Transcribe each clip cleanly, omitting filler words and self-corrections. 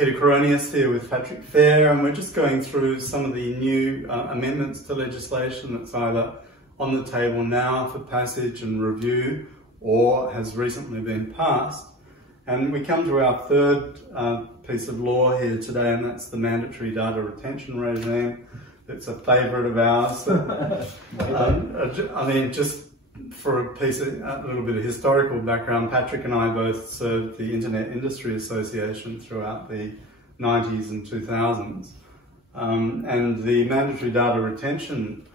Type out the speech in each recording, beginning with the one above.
Peter Coronius here with Patrick Fair, and we're just going through some of the new amendments to legislation that's either on the table now for passage and review or has recently been passed. And we come to our third piece of law here today, and that's the mandatory data retention regime. It's a favourite of ours. I mean, just for a little bit of historical background, Patrick and I both served the Internet Industry Association throughout the 90s and 2000s. And the mandatory data retention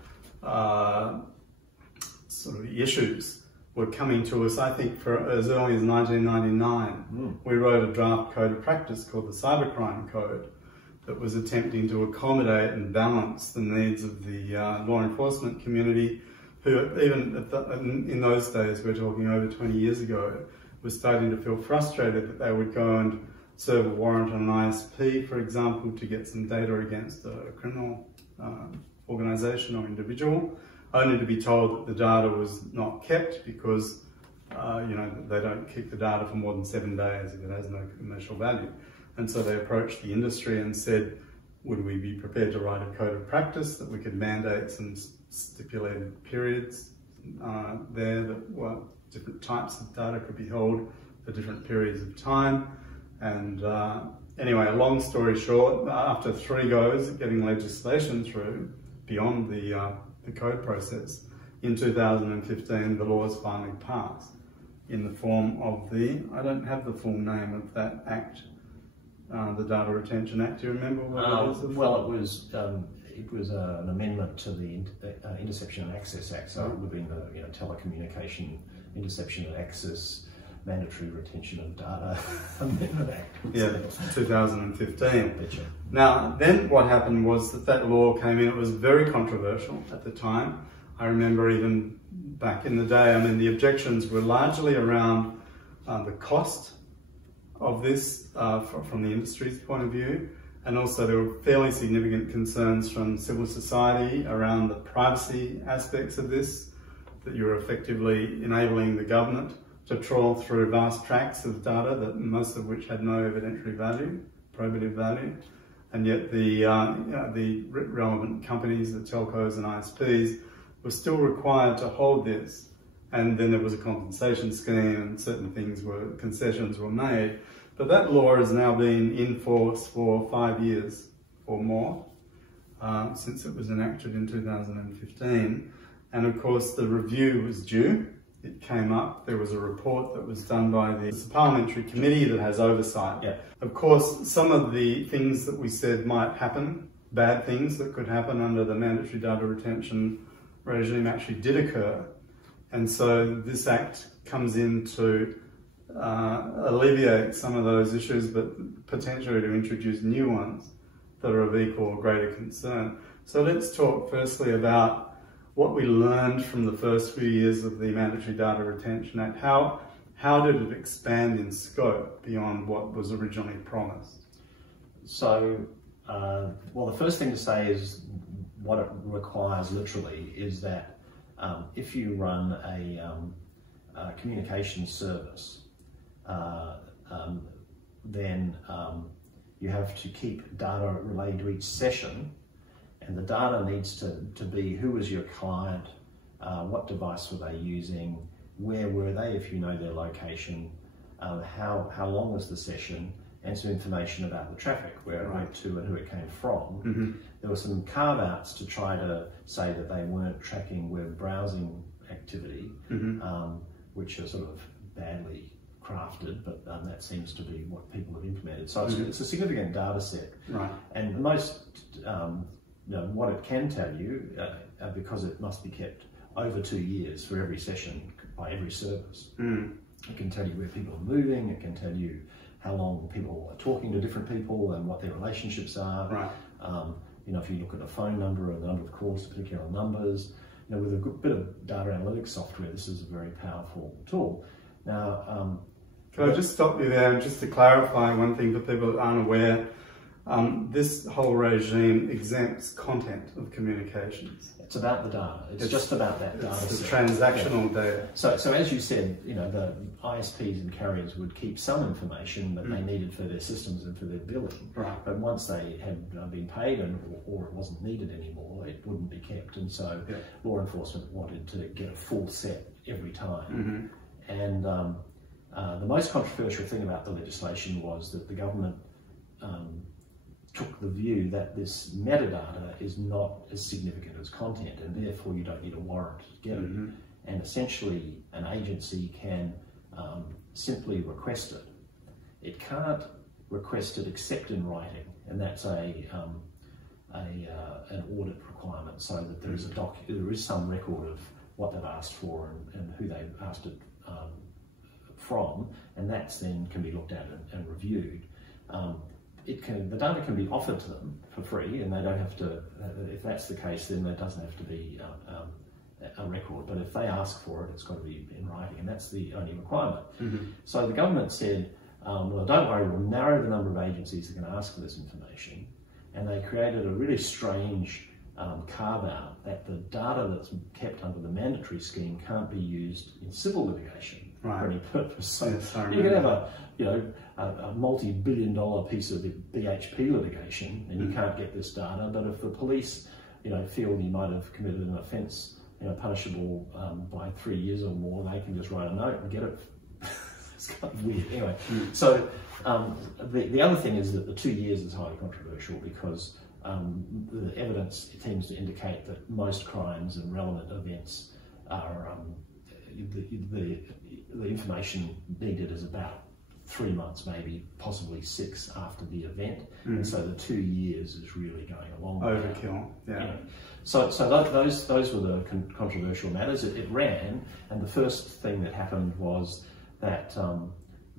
sort of issues were coming to us, I think, for as early as 1999. We wrote a draft code of practice called the Cybercrime Code that was attempting to accommodate and balance the needs of the law enforcement community, who even in those days, we're talking over 20 years ago, was starting to feel frustrated that they would go and serve a warrant on an ISP, for example, to get some data against a criminal organisation or individual, only to be told that the data was not kept because you know, they don't keep the data for more than 7 days if it has no commercial value. And so they approached the industry and said, would we be prepared to write a code of practice that we could mandate some stipulated periods there that different types of data could be held for different periods of time. And anyway, a long story short, after 3 goes at getting legislation through beyond the code process, in 2015 the laws finally passed in the form of the, I don't have the full name of that act, the Data Retention Act. Do you remember what it was? Well, it was an amendment to the Interception and Access Act, so it would have been the Telecommunication Interception and Access Mandatory Retention of Data Amendment Act. Yeah, 2015. Now, then what happened was that law came in. It was very controversial at the time. I remember even back in the day, I mean, the objections were largely around the cost of this from the industry's point of view. And also there were fairly significant concerns from civil society around the privacy aspects of this, that you're effectively enabling the government to trawl through vast tracts of data, that most of which had no evidentiary value, probative value. And yet the relevant companies, the telcos and ISPs, were still required to hold this. And then there was a compensation scheme and certain concessions were made. But that law has now been in force for 5 years or more, since it was enacted in 2015. And of course the review was due. It came up, there was a report that was done by the parliamentary committee that has oversight. Yeah. Of course, some of the things that we said might happen, bad things that could happen under the mandatory data retention regime, actually did occur. And so this act comes in to alleviate some of those issues, but potentially to introduce new ones that are of equal or greater concern. So let's talk firstly about what we learned from the first few years of the Mandatory Data Retention Act. How did it expand in scope beyond what was originally promised? So, well, the first thing to say is what it requires literally is that if you run a communication service, then you have to keep data related to each session, and the data needs to be who was your client, what device were they using, where were they if you know their location, how long was the session, and some information about the traffic, where it went to and who it came from. There were some carve-outs to try to say that they weren't tracking web browsing activity, which are sort of badly crafted, but that seems to be what people have implemented. So it's a significant data set. And most, what it can tell you, because it must be kept over 2 years for every session by every service. It can tell you where people are moving, it can tell you how long people are talking to different people and what their relationships are. If you look at a phone number and the number of calls to particular numbers, with a good bit of data analytics software, this is a very powerful tool. Now, can I just stop you there, and just to clarify one thing for people that aren't aware, This whole regime exempts content of communications. It's about the data. It's just about that data. It's the transactional data. So as you said, the ISPs and carriers would keep some information that they needed for their systems and for their billing. Right. But once they had been paid or it wasn't needed anymore, it wouldn't be kept. And so law enforcement wanted to get a full set every time. And the most controversial thing about the legislation was that the government took the view that this metadata is not as significant as content, and therefore you don't need a warrant to get it. And essentially an agency can simply request it. It can't request it except in writing, and that's an audit requirement, so that there is there is some record of what they've asked for and who they've asked it from, and that's then can be looked at and reviewed. The data can be offered to them for free, and they don't have to. If that's the case, then there doesn't have to be a record. But if they ask for it, it's got to be in writing, and that's the only requirement. So the government said, "Well, don't worry, we'll narrow the number of agencies that can ask for this information," and they created a really strange carve-out that the data that's kept under the mandatory scheme can't be used in civil litigation for any purpose. So you can have a multi-billion-dollar piece of BHP litigation, and you can't get this data. But if the police, feel you might have committed an offence, punishable by 3 years or more, they can just write a note and get it. It's kind of weird. Anyway, so the other thing is that the 2 years is highly controversial because the evidence tends to indicate that most crimes and relevant events are the information needed is about 3 months, maybe possibly 6 after the event, and so the 2 years is really going a long way. Overkill, yeah. So those were the controversial matters. It ran, and the first thing that happened was that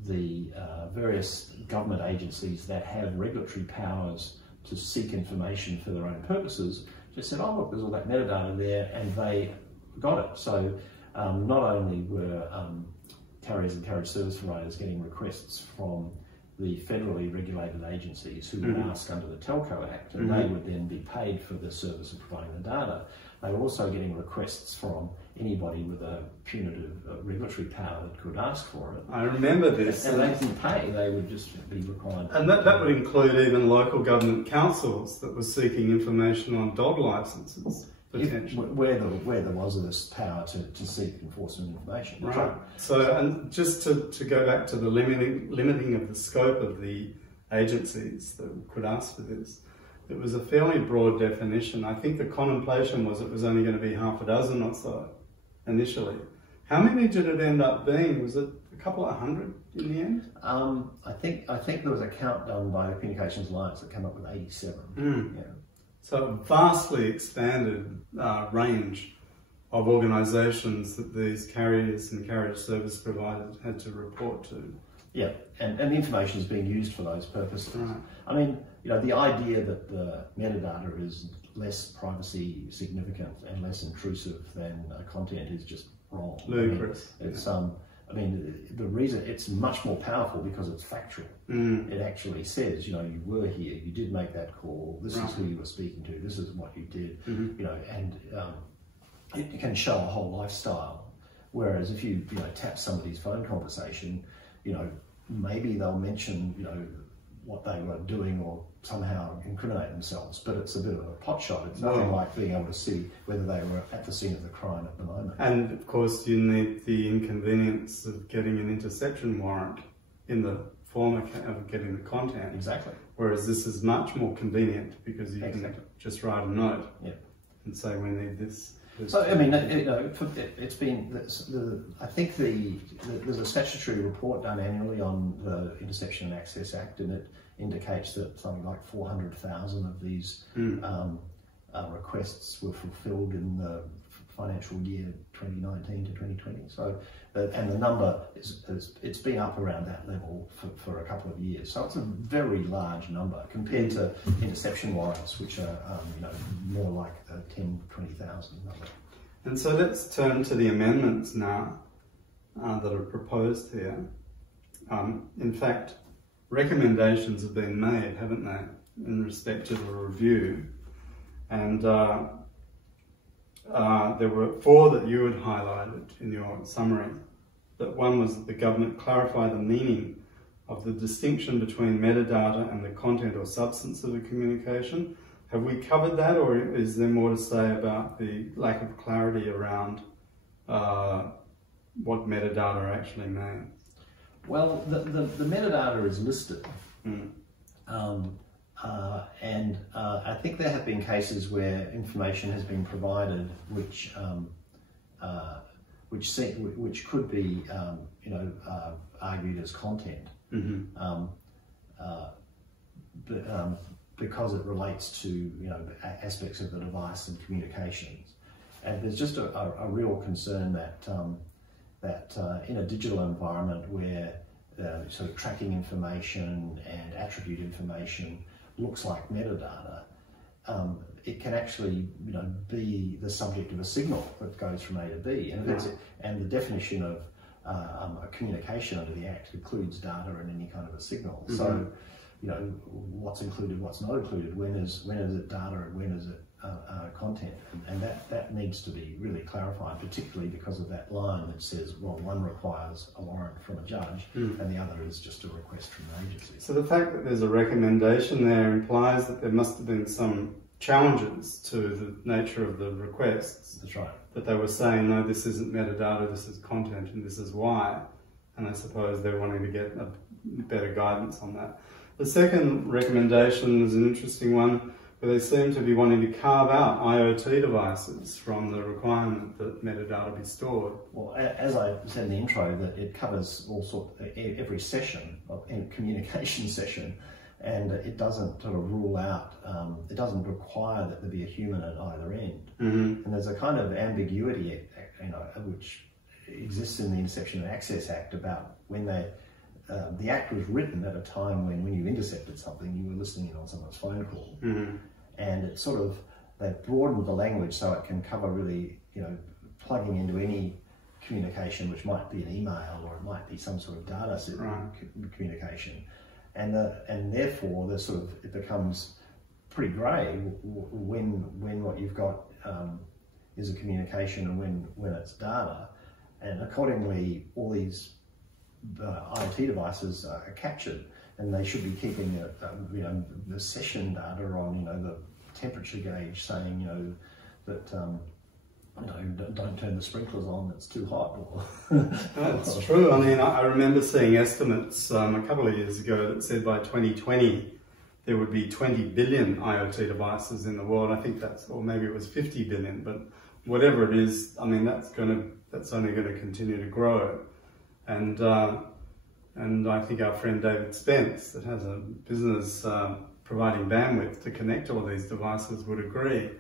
the various government agencies that have regulatory powers to seek information for their own purposes just said, "Oh look, there's all that metadata there," and they got it. So not only were carriers and carriage service providers getting requests from the federally regulated agencies who would ask under the Telco Act, and they would then be paid for the service of providing the data. They were also getting requests from anybody with a punitive regulatory power that could ask for it. I remember this. And they didn't pay, they would just be required. And that would include even local government councils that were seeking information on dog licences. Where there was this power to seek enforcement information. Right. So, and just to go back to the limiting of the scope of the agencies that could ask for this, it was a fairly broad definition. I think the contemplation was it was only going to be half a dozen or so initially. How many did it end up being? Was it a couple of hundred in the end? I think there was a count done by the Communications Alliance that came up with 87. Yeah. So a vastly expanded range of organisations that these carriers and carriage service providers had to report to. Yeah, and the information is being used for those purposes. Right. I mean, the idea that the metadata is less privacy significant and less intrusive than content is just wrong. Ludicrous. I mean, the reason it's much more powerful because it's factual. It actually says, you were here, you did make that call, this is who you were speaking to, this is what you did, and it can show a whole lifestyle. Whereas if you tap somebody's phone conversation, maybe they'll mention, what they were doing or somehow incriminate themselves, but it's a bit of a pot shot. It's nothing like being able to see whether they were at the scene of the crime at the moment. And of course you need the inconvenience of getting an interception warrant in the form of getting the content. Exactly. Whereas this is much more convenient because you can just write a note and say we need this. So I mean, it's been. I think there's a statutory report done annually on the Interception and Access Act, and it indicates that something like 400,000 of these requests were fulfilled in the financial year 2019 to 2020. So, and the number it's been up around that level for a couple of years. So it's a very large number compared to interception warrants, which are more like a 10-20,000 number. And so let's turn to the amendments now that are proposed here. In fact, recommendations have been made, haven't they? in respect of a review, and there were 4 that you had highlighted in your summary. That one was that the government clarify the meaning of the distinction between metadata and the content or substance of a communication. Have we covered that, or is there more to say about the lack of clarity around what metadata actually means? Well, the metadata is listed. And I think there have been cases where information has been provided which could be argued as content, because it relates to aspects of the device and communications. And there's just a real concern that in a digital environment where sort of tracking information and attribute information looks like metadata, it can actually be the subject of a signal that goes from A to B, and and the definition of a communication under the Act includes data and any kind of a signal. So what's included, what's not included, when is it data and when is it content, and that needs to be really clarified, particularly because of that line that says, well, one requires a warrant from a judge and the other is just a request from an agency. So the fact that there's a recommendation there implies that there must have been some challenges to the nature of the requests. That's right. That they were saying, no, this isn't metadata, this is content, and this is why. And I suppose they're wanting to get a better guidance on that. The second recommendation is an interesting one, where they seem to be wanting to carve out IoT devices from the requirement that metadata be stored. Well, as I said in the intro, that it covers all every session, any communication session, and it doesn't sort of rule out, it doesn't require that there be a human at either end. And there's a kind of ambiguity, which exists in the Interception and Access Act about when the Act was written at a time when you intercepted something, you were listening in on someone's phone call. And it sort of, they've broadened the language so it can cover really, plugging into any communication, which might be an email or it might be some sort of data communication. And therefore, it becomes pretty grey when what you've got is a communication and when it's data. And accordingly, all these IoT devices are captured, and they should be keeping the session data on the temperature gauge, saying that don't turn the sprinklers on, it's too hot. That's true. I mean, I remember seeing estimates a couple of years ago that said by 2020 there would be 20 billion IoT devices in the world. I think or maybe it was 50 billion, but whatever it is, I mean, that's only going to continue to grow. And I think our friend David Spence, that has a business providing bandwidth to connect all these devices, would agree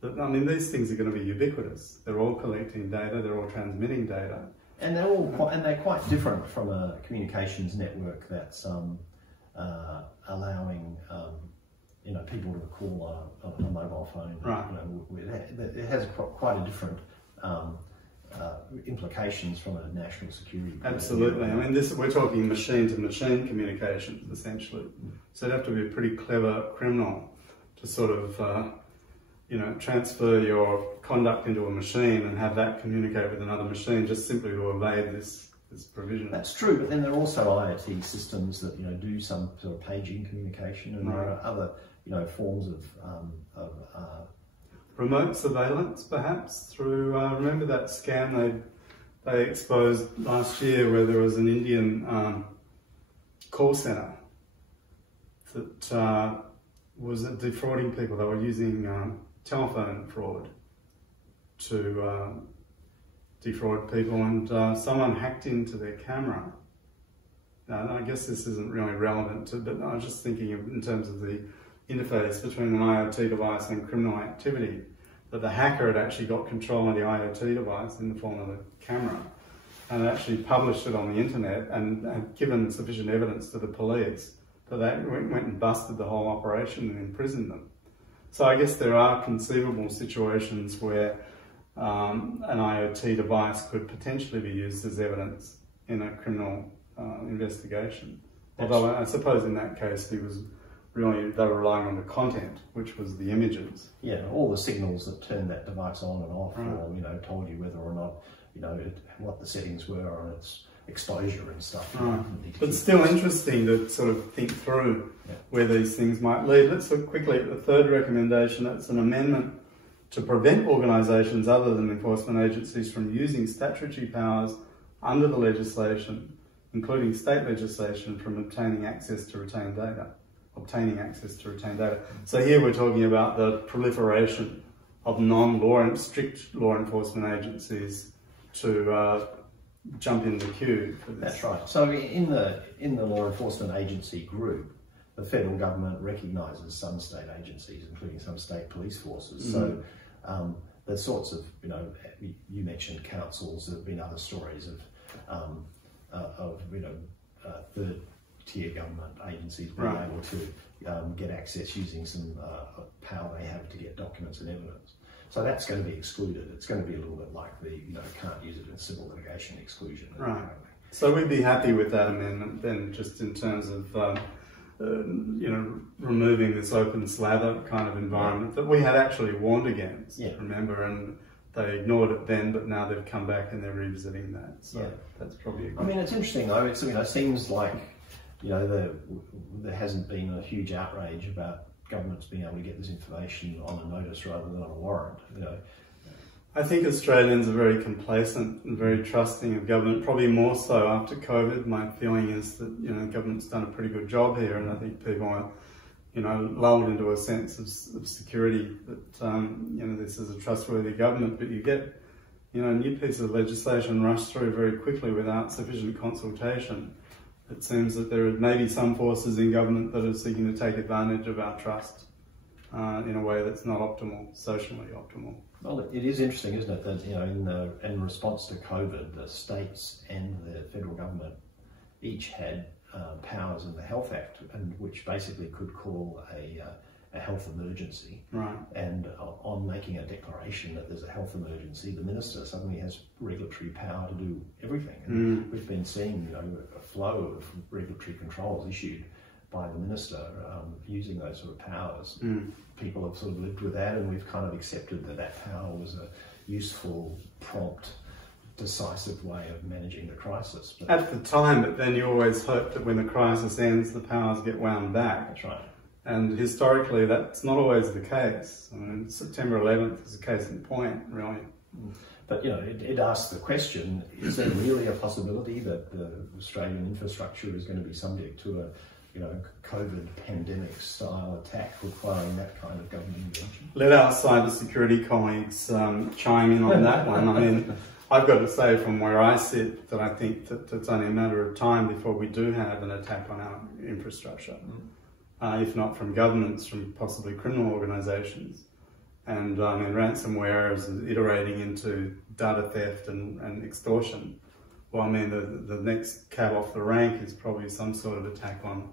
that, I mean, these things are going to be ubiquitous. They're all collecting data, they're all transmitting data. And they're quite different from a communications network that's allowing people to call on a mobile phone. Right. It has quite a different implications from a national security point of view. Absolutely. I mean, we're talking machine-to-machine communications, essentially. So you'd have to be a pretty clever criminal to sort of, transfer your conduct into a machine and have that communicate with another machine just simply to evade this provision. That's true, but then there are also IoT systems that do some sort of paging communication, and there are other forms of remote surveillance, perhaps, through, remember that scam they exposed last year where there was an Indian call centre that was defrauding people. They were using telephone fraud to defraud people, and someone hacked into their camera. Now, I guess this isn't really relevant but I was just thinking in terms of the interface between an IoT device and criminal activity, that the hacker had actually got control of the IoT device in the form of the camera and actually published it on the internet and had given sufficient evidence to the police that they went and busted the whole operation and imprisoned them. So I guess there are conceivable situations where an IoT device could potentially be used as evidence in a criminal investigation. Although I suppose in that case he was really they were relying on the content, which was the images. Yeah, all the signals that turned that device on and off, or you know, told you whether or not, you know, what the settings were on its exposure and stuff. But still interesting to sort of think through where these things might lead. Let's look quickly at the third recommendation. That's an amendment to prevent organisations other than enforcement agencies from using statutory powers under the legislation, including state legislation, from obtaining access to retained data. So here we're talking about the proliferation of strict law enforcement agencies to jump in the queue for this. That's right. So in the law enforcement agency group, the federal government recognises some state agencies, including some state police forces. So the sorts of, you know, you mentioned councils. There have been other stories of you know, third-tier government agencies being able to get access using some power they have to get documents and evidence. So that's going to be excluded. It's going to be a little bit like the, you know, can't use it in civil litigation exclusion. Right. So we'd be happy with that amendment then, just in terms of, you know, removing this open slather kind of environment that we had actually warned against, remember, and they ignored it then, but now they've come back and they're revisiting that. So that's probably a good... I mean, it's interesting though. It's, you know, it seems like, you know, there hasn't been a huge outrage about governments being able to get this information on a notice rather than on a warrant, you know. I think Australians are very complacent and very trusting of government, probably more so after COVID. My feeling is that, you know, government's done a pretty good job here, and I think people are, you know, lulled into a sense of security that, you know, this is a trustworthy government. But you get, you know, a new piece of legislation rushed through very quickly without sufficient consultation. It seems that there are maybe some forces in government that are seeking to take advantage of our trust in a way that's not optimal, socially optimal. Well, it is interesting, isn't it, that, you know, in response to COVID, the states and the federal government each had powers in the Health Act, and which basically could call a health emergency. Right. And on making a declaration that there's a health emergency, the minister suddenly has regulatory power to do everything. And we've been seeing, you know, a flow of regulatory controls issued by the minister using those sort of powers. People have sort of lived with that, and we've kind of accepted that that power was a useful, prompt, decisive way of managing the crisis. But at the time, but then you always hope that when the crisis ends, the powers get wound back. That's right. And historically, that's not always the case. I mean, September 11th is a case in point, really. But, you know, it asks the question, is there really a possibility that the Australian infrastructure is going to be subject to a, you know, COVID pandemic style attack requiring that kind of government intervention? Let our cybersecurity colleagues chime in on that one. I mean, I've got to say from where I sit that I think that it's only a matter of time before we do have an attack on our infrastructure. If not from governments, from possibly criminal organisations. And I mean, ransomware is iterating into data theft and extortion. Well, I mean, the next cab off the rank is probably some sort of attack on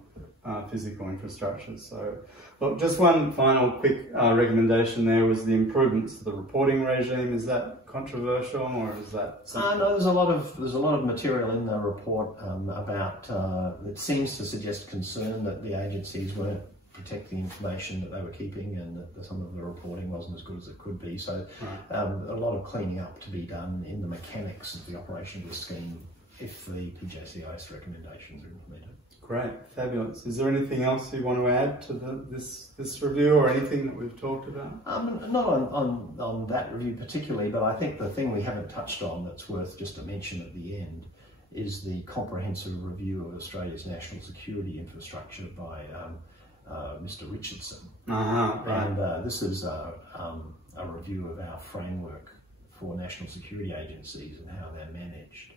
physical infrastructure. So, look, just one final quick recommendation there was the improvements to the reporting regime. Is that controversial, or is that something? No, there's a lot of material in the report about that seems to suggest concern that the agencies weren't protecting information that they were keeping, and that some of the reporting wasn't as good as it could be. So a lot of cleaning up to be done in the mechanics of the operation of the scheme if the PJCIS recommendations are implemented. Great, fabulous. Is there anything else you want to add to this review, or anything that we've talked about? Not on that review particularly, but I think the thing we haven't touched on that's worth just a mention at the end is the comprehensive review of Australia's national security infrastructure by Mr. Richardson. And this is a review of our framework for national security agencies and how they're managed.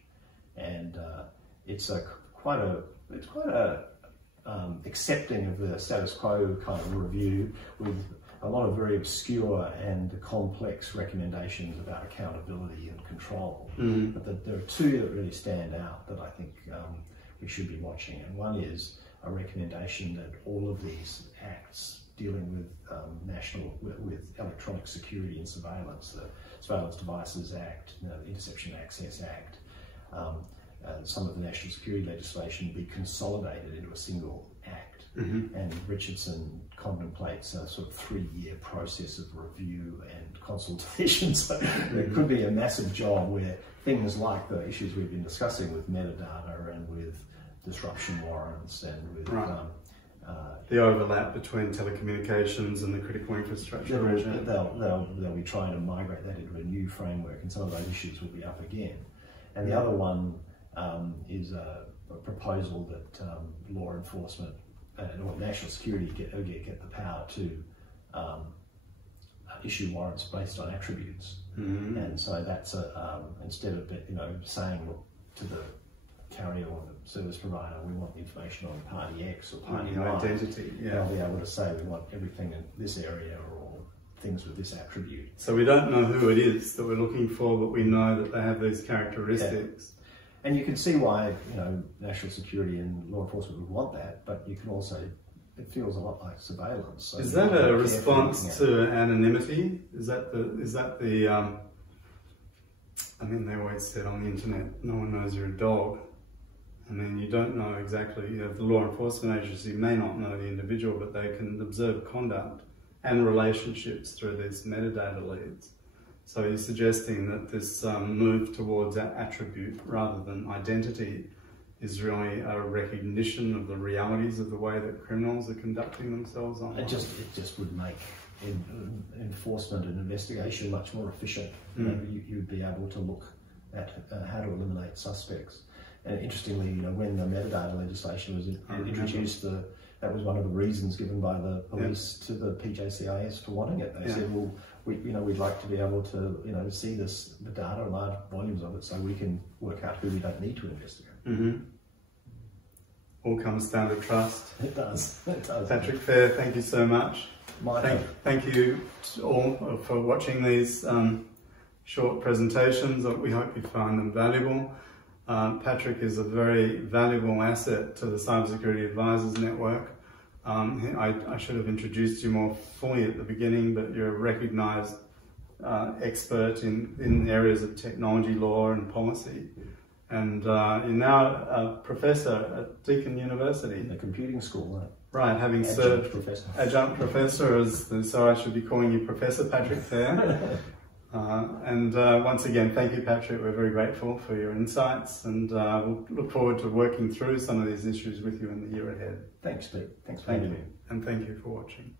And it's quite a accepting of the status quo kind of review, with a lot of very obscure and complex recommendations about accountability and control. But there are two that really stand out that I think we should be watching. And one is a recommendation that all of these acts dealing with with electronic security and surveillance, the Surveillance Devices Act, the Interception Access Act, some of the national security legislation be consolidated into a single act. and Richardson contemplates a sort of 3-year process of review and consultation. So there could be a massive job where things like the issues we've been discussing with metadata and with disruption warrants and with the overlap between telecommunications and the critical infrastructure regime. They'll be trying to migrate that into a new framework, and some of those issues will be up again. And the other one is a proposal that law enforcement or national security get the power to issue warrants based on attributes. And so that's instead of saying to the carrier or the service provider, we want the information on party X or party Y. Identity, They'll be able to say we want everything in this area or things with this attribute. So we don't know who it is that we're looking for, but we know that they have these characteristics. Yeah. And you can see why national security and law enforcement would want that, but you can also, it feels a lot like surveillance. So is that a response to anonymity? Is that the I mean, they always said on the internet, no one knows you're a dog. I mean, you don't know exactly, the law enforcement agency may not know the individual, but they can observe conduct and relationships through these metadata leads. So you're suggesting that this move towards attribute rather than identity is really a recognition of the realities of the way that criminals are conducting themselves online? It just would make enforcement and investigation much more efficient. You'd be able to look at how to eliminate suspects. And interestingly, when the metadata legislation was introduced, that was one of the reasons given by the police to the PJCIS for wanting it. They said, well, we'd like to be able to, see the data, large volumes of it, so we can work out who we don't need to investigate. All comes down to trust. It does. It does. Patrick Fair, thank you so much. Thank you all for watching these short presentations. We hope you found them valuable. Patrick is a very valuable asset to the Cybersecurity Advisors Network. I should have introduced you more fully at the beginning, but you're a recognised expert in areas of technology, law and policy. And you're now a professor at Deakin University. In the computing school, right? Right, having served adjunct professor, so I should be calling you Professor Patrick Fair. Once again, thank you, Patrick. We're very grateful for your insights, and we'll look forward to working through some of these issues with you in the year ahead. Thanks, Pete. Thanks for having me. And thank you for watching.